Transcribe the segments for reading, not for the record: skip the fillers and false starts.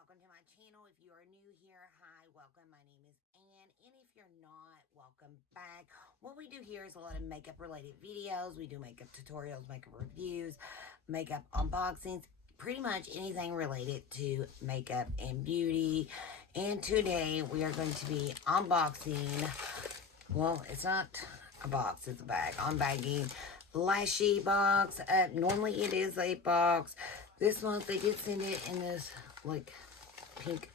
welcome to my channel. If you are new here, hi, welcome. My name is Ann, and if you're not, welcome back. What we do here is a lot of makeup related videos. We do makeup tutorials, makeup reviews, makeup unboxings, pretty much anything related to makeup and beauty. And today we are going to be unboxing, well, it's not a box, it's a bag. I'm bagging Lashy Box. Normally it is a box. This month they did send it in this like pink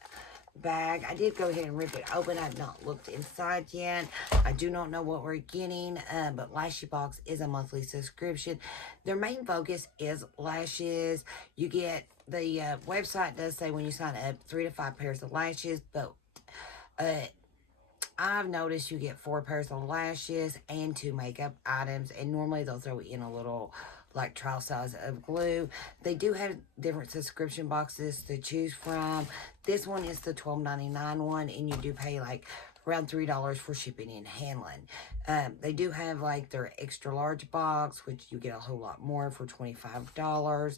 bag. I did go ahead and rip it open. I've not looked inside yet. I do not know what we're getting, but Lashy Box is a monthly subscription. Their main focus is lashes. You get, the website does say when you sign up 3 to 5 pairs of lashes, but I've noticed you get 4 pairs of lashes and 2 makeup items, and normally they'll throw in a little like trial size of glue. They do have different subscription boxes to choose from. This one is the $12.99 one, and you do pay like around $3 for shipping and handling. They do have like their extra large box, which you get a whole lot more for $25.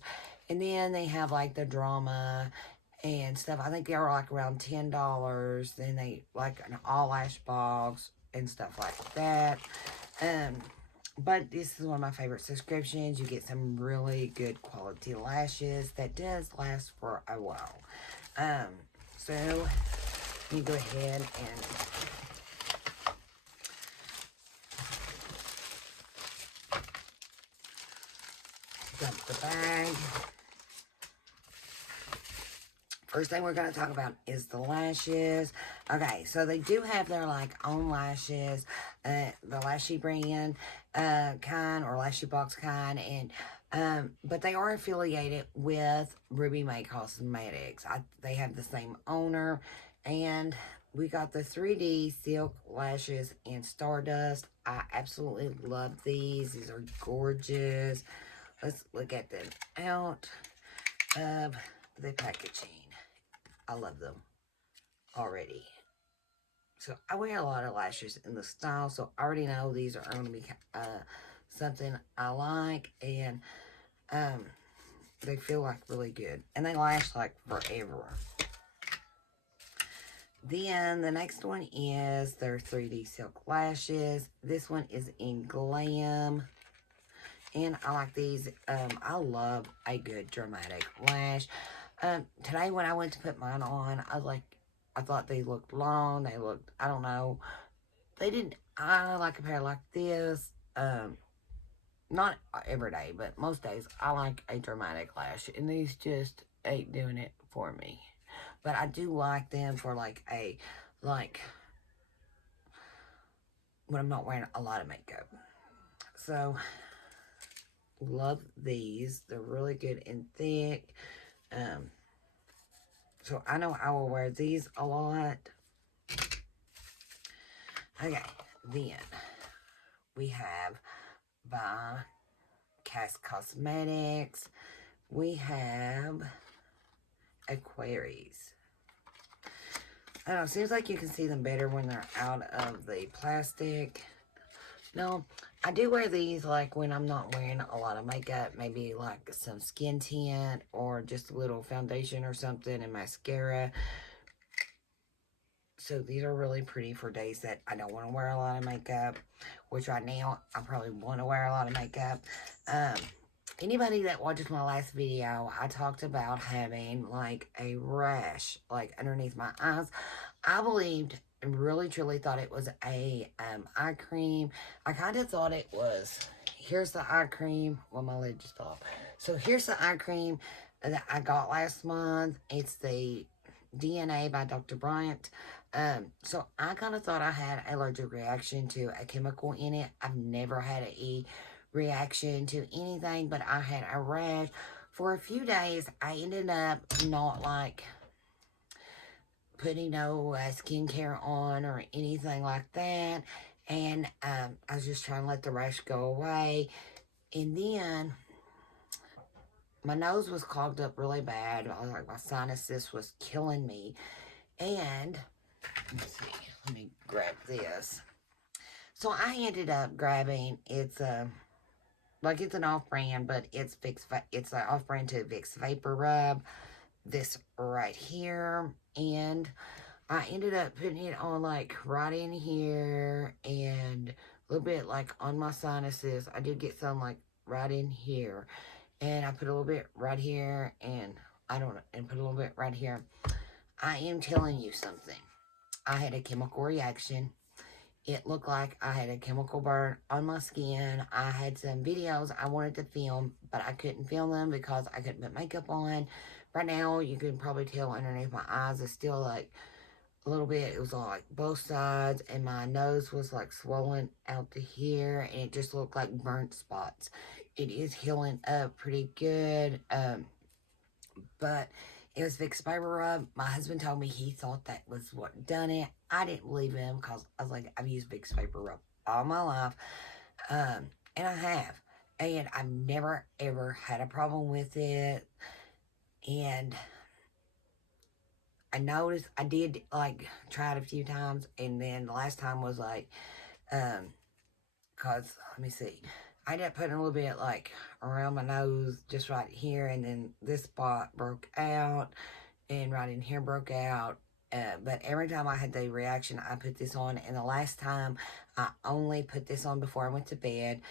And then they have like the drama and stuff. I think they are like around $10. Then they like an all lash box and stuff like that. But this is one of my favorite subscriptions. You get some really good quality lashes that does last for a while. So let me go ahead and dump the bag. First thing we're going to talk about is the lashes. Okay, so they do have their like own lashes, the Lashy brand kind, or Lashy Box kind, and but they are affiliated with Ruby May Cosmetics. They have the same owner, and we got the 3D Silk Lashes in Stardust. I absolutely love these. These are gorgeous. Let's look at them out of the packaging. I love them already. So I wear a lot of lashes in the style, so I already know these are going to be something I like, and they feel like really good, and they last like forever. Then the next one is their 3D Silk Lashes. This one is in Glam, and I like these. I love a good dramatic lash. Today when I went to put mine on, I thought they looked long. They looked, I don't know. They didn't, I like a pair like this. Not every day, but most days I like a dramatic lash. And these just ain't doing it for me. But I do like them for like when I'm not wearing a lot of makeup. So, love these. They're really good and thick. So I know I will wear these a lot. Okay, then we have by Cast Cosmetics. We have Aquaries. I don't know, seems like you can see them better when they're out of the plastic. No, I do wear these like when I'm not wearing a lot of makeup, maybe like some skin tint or just a little foundation or something and mascara. So these are really pretty for days that I don't want to wear a lot of makeup, which right now I probably want to wear a lot of makeup. Anybody that watches my last video, I talked about having like a rash like underneath my eyes. I believed and really truly thought it was a eye cream. I kind of thought it was, here's the eye cream. Well, my lid just fell off. So here's the eye cream that I got last month. It's the DNA by Dr. Bryant. So I kind of thought I had an allergic reaction to a chemical in it. I've never had a reaction to anything, but I had a rash. For a few days, I ended up not like putting no skincare on or anything like that. And I was just trying to let the rash go away. And then my nose was clogged up really bad. I was like, my sinuses was killing me. And let's see, let me grab this. So I ended up grabbing, it's like it's an off-brand, but it's an off-brand to Vicks Vapor Rub. this right here, and I ended up putting it on like right in here and a little bit like on my sinuses. I did get some like right in here, and I put a little bit right here, and I don't know, and put a little bit right here. I am telling you something. I had a chemical reaction. It looked like I had a chemical burn on my skin. I had some videos I wanted to film, but I couldn't film them because I couldn't put makeup on. Right now, you can probably tell underneath my eyes is still like a little bit. It was on like both sides, and my nose was like swollen out to here, and it just looked like burnt spots. It is healing up pretty good, but it was Vicks Vapor Rub. My husband told me he thought that was what done it. I didn't believe him because I was like, I've used Vicks Vapor Rub all my life, and I have, and I've never ever had a problem with it. And I noticed I did like try it a few times, and then the last time was like, cause let me see, I ended up putting a little bit like around my nose, just right here, and then this spot broke out, and right in here broke out. But every time I had the reaction, I put this on, and the last time I only put this on before I went to bed,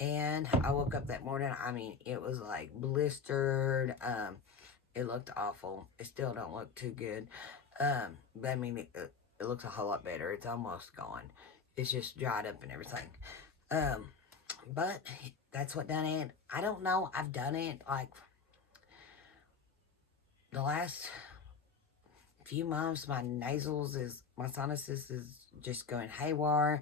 and I woke up that morning. I mean, it was like blistered. It looked awful. It still don't look too good. But I mean, it looks a whole lot better. It's almost gone. It's just dried up and everything. But that's what done it. I don't know. I've done it like the last few months. My sinuses is just going haywire.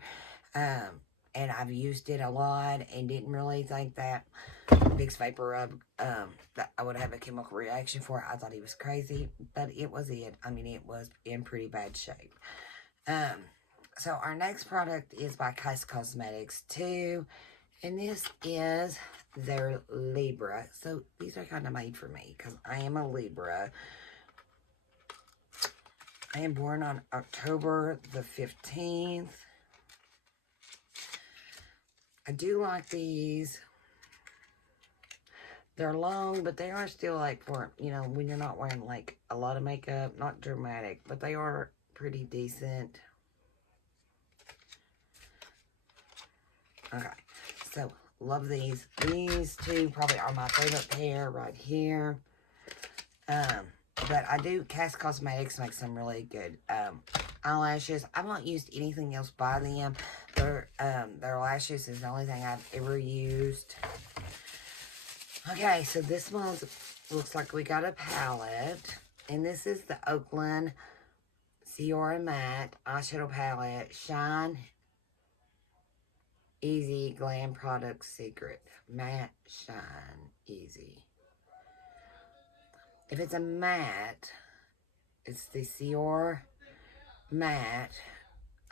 And I've used it a lot and didn't really think that Vicks Vapor Rub, that I would have a chemical reaction for it. I thought he was crazy, but it was it. I mean, it was in pretty bad shape. So our next product is by Kice Cosmetics too, and this is their Libra. So these are kind of made for me because I am a Libra. I am born on October the 15th. I do like these. They're long, but they are still like for, you know, when you're not wearing like a lot of makeup, not dramatic, but they are pretty decent. Okay, so love these. These two probably are my favorite pair right here. But I do, Kice Cosmetics makes some really good eyelashes. I've not used anything else by them. Their lashes is the only thing I've ever used. Okay, so this one looks like we got a palette. And this is the Oakland Ciora Matte Eyeshadow Palette. Shine Easy Glam Product Secret. Matte Shine Easy. If it's a matte, it's the Ciora Matte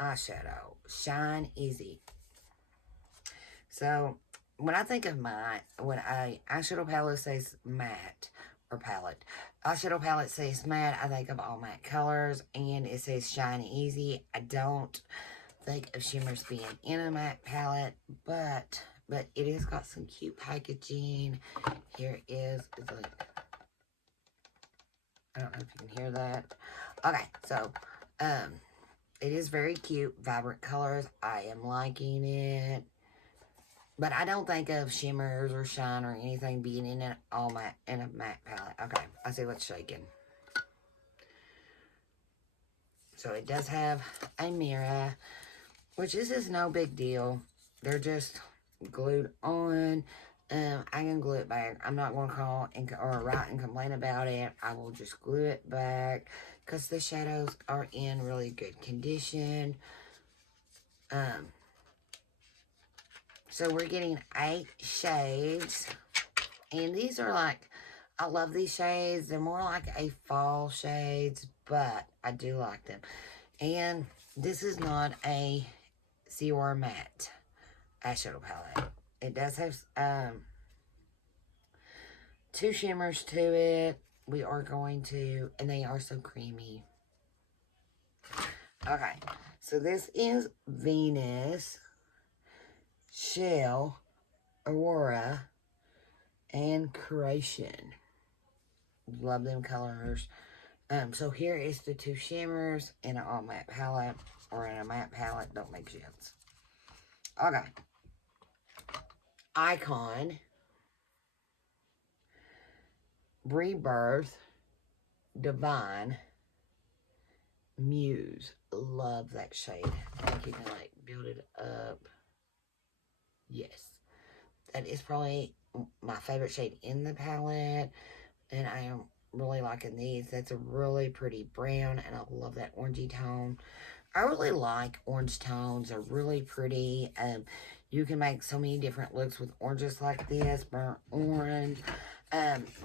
Eyeshadow. Shine Easy. So, when I think of matte, when eyeshadow palette says matte, or palette, eyeshadow palette says matte, I think of all matte colors, and it says Shine Easy. I don't think of shimmers being in a matte palette, but it has got some cute packaging. Here is like, I don't know if you can hear that. Okay, so, it is very cute, vibrant colors. I am liking it. But I don't think of shimmers or shine or anything being in it all matte in a matte palette. Okay, I see what's shaking. So it does have a mirror, which this is no big deal. They're just glued on. I can glue it back. I'm not going to call or write and complain about it. I will just glue it back because the shadows are in really good condition. So we're getting 8 shades. And these are like, I love these shades. They're more like a fall shades, but I do like them. And this is not a Ciora Matte eyeshadow palette. It does have 2 shimmers to it. We are going to, and they are so creamy. Okay, so this is Venus, Shell, Aurora, and Creation. Love them colors. So here is the two shimmers in an all matte palette, or in a matte palette, don't make sense. Okay. Icon, Rebirth, Divine, Muse. Love that shade. I think you can like build it up. Yes. That is probably my favorite shade in the palette. And I am really liking these. That's a really pretty brown. And I love that orangey tone. I really like orange tones. They're really pretty. You can make so many different looks with oranges like this. Burnt orange.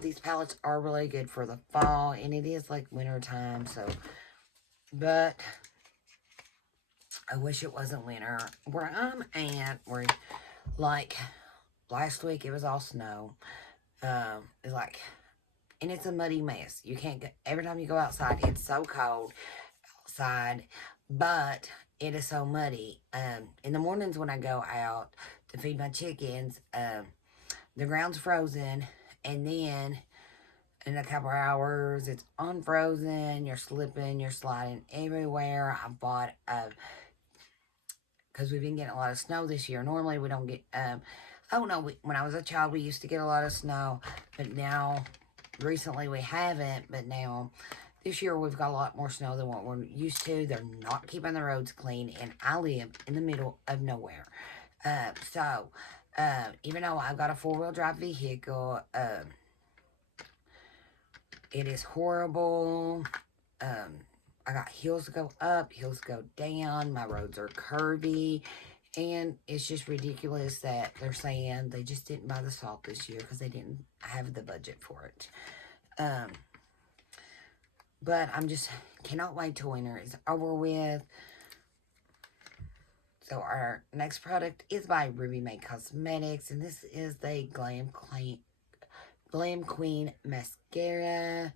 These palettes are really good for the fall. And it is like winter time. So, but I wish it wasn't winter. Where I'm at, where like last week it was all snow. It's like, and it's a muddy mess. You can't go, every time you go outside, it's so cold outside, but it is so muddy. In the mornings when I go out to feed my chickens, the ground's frozen, and then in a couple hours, it's unfrozen. You're slipping, you're sliding everywhere. I bought because we've been getting a lot of snow this year. Normally we don't get, I don't know, when I was a child, we used to get a lot of snow, but now, recently we haven't, but now, this year we've got a lot more snow than what we're used to. They're not keeping the roads clean, and I live in the middle of nowhere. So, even though I've got a four-wheel drive vehicle, it is horrible. I got hills to go up, hills to go down. My roads are curvy. And it's just ridiculous that they're saying they just didn't buy the salt this year because they didn't have the budget for it. But I'm just, cannot wait till winter is over with. So our next product is by Ruby May Cosmetics. And this is the Glam Queen Mascara.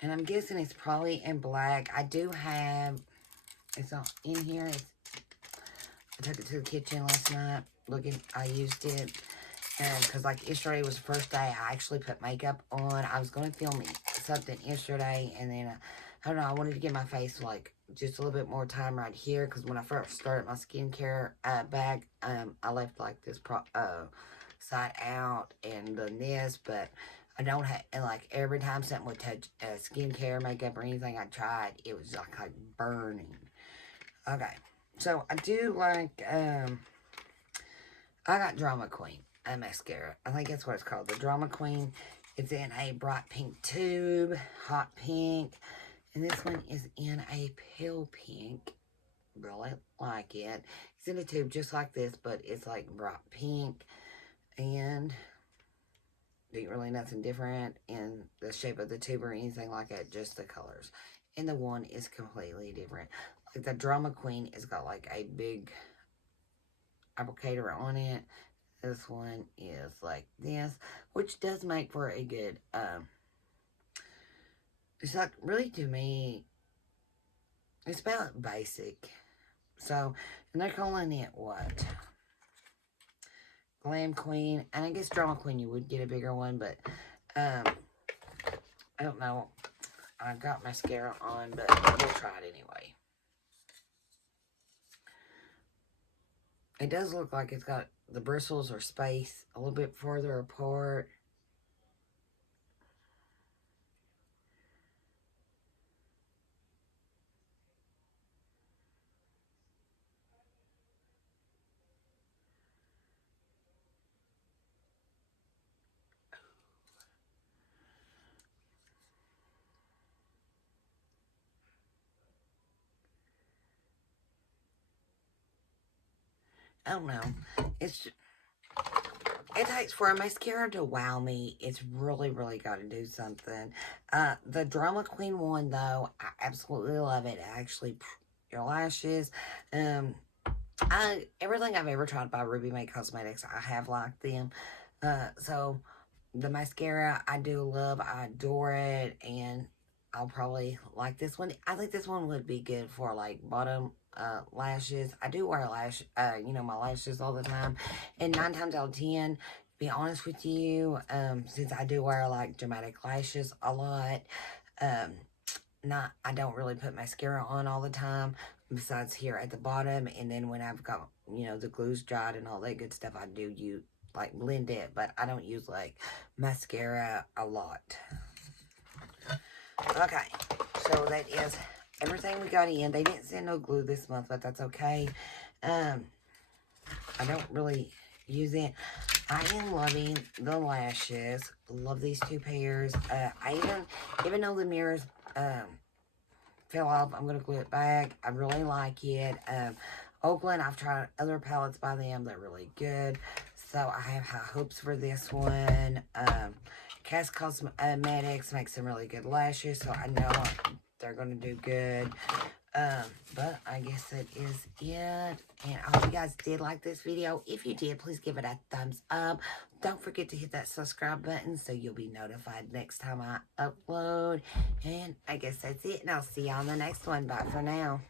And I'm guessing it's probably in black. I do have, it's not in here. I took it to the kitchen last night. I used it. Because like yesterday was the first day I actually put makeup on. I was going to film something yesterday. And then, I don't know, I wanted to give my face like just a little bit more time right here. Because when I first started my skincare bag, I left like this side out and then this. But I don't have, and like every time something would touch skincare, makeup, or anything I tried, it was like burning. Okay, so I do like, I got Drama Queen mascara. I think that's what it's called, the Drama Queen. It's in a bright pink tube, hot pink, and this one is in a pale pink. Really like it. It's in a tube just like this, but it's like bright pink, and ain't really nothing different in the shape of the tube or anything like that, just the colors. And the one is completely different. Like the Drama Queen has got like a big applicator on it. This one is like this, which does make for a good, it's like, really to me, it's about basic. So, and they're calling it what? Glam Queen, and I guess Drama Queen, you would get a bigger one, but, I don't know. I got mascara on, but we'll try it anyway. It does look like it's got, the bristles are spaced a little bit further apart. I don't know. It takes for a mascara to wow me. It's really, really got to do something. The Drama Queen one, though, I absolutely love it. It actually, your lashes. Everything I've ever tried by Ruby May Cosmetics, I have liked them. So, the mascara, I do love. I adore it. And I'll probably like this one. I think this one would be good for, like, bottom lashes. I do wear my lashes all the time. And 9 times out of 10, be honest with you, since I do wear like dramatic lashes a lot, I don't really put mascara on all the time, besides here at the bottom, and then when I've got, you know, the glue's dried and all that good stuff, I do use, like, blend it, but I don't use, like, mascara a lot. Okay, so that is everything we got in. They didn't send no glue this month, but that's okay. I don't really use it. I am loving the lashes. Love these two pairs. Even though the mirrors fell off, I'm going to glue it back. I really like it. Oakland, I've tried other palettes by them. They're really good. So I have high hopes for this one. Cass Cosmetics makes some really good lashes, so I know they're going to do good. But I guess that is it. And I hope you guys did like this video. If you did, please give it a thumbs up. Don't forget to hit that subscribe button so you'll be notified next time I upload. And I guess that's it. And I'll see you on the next one. Bye for now.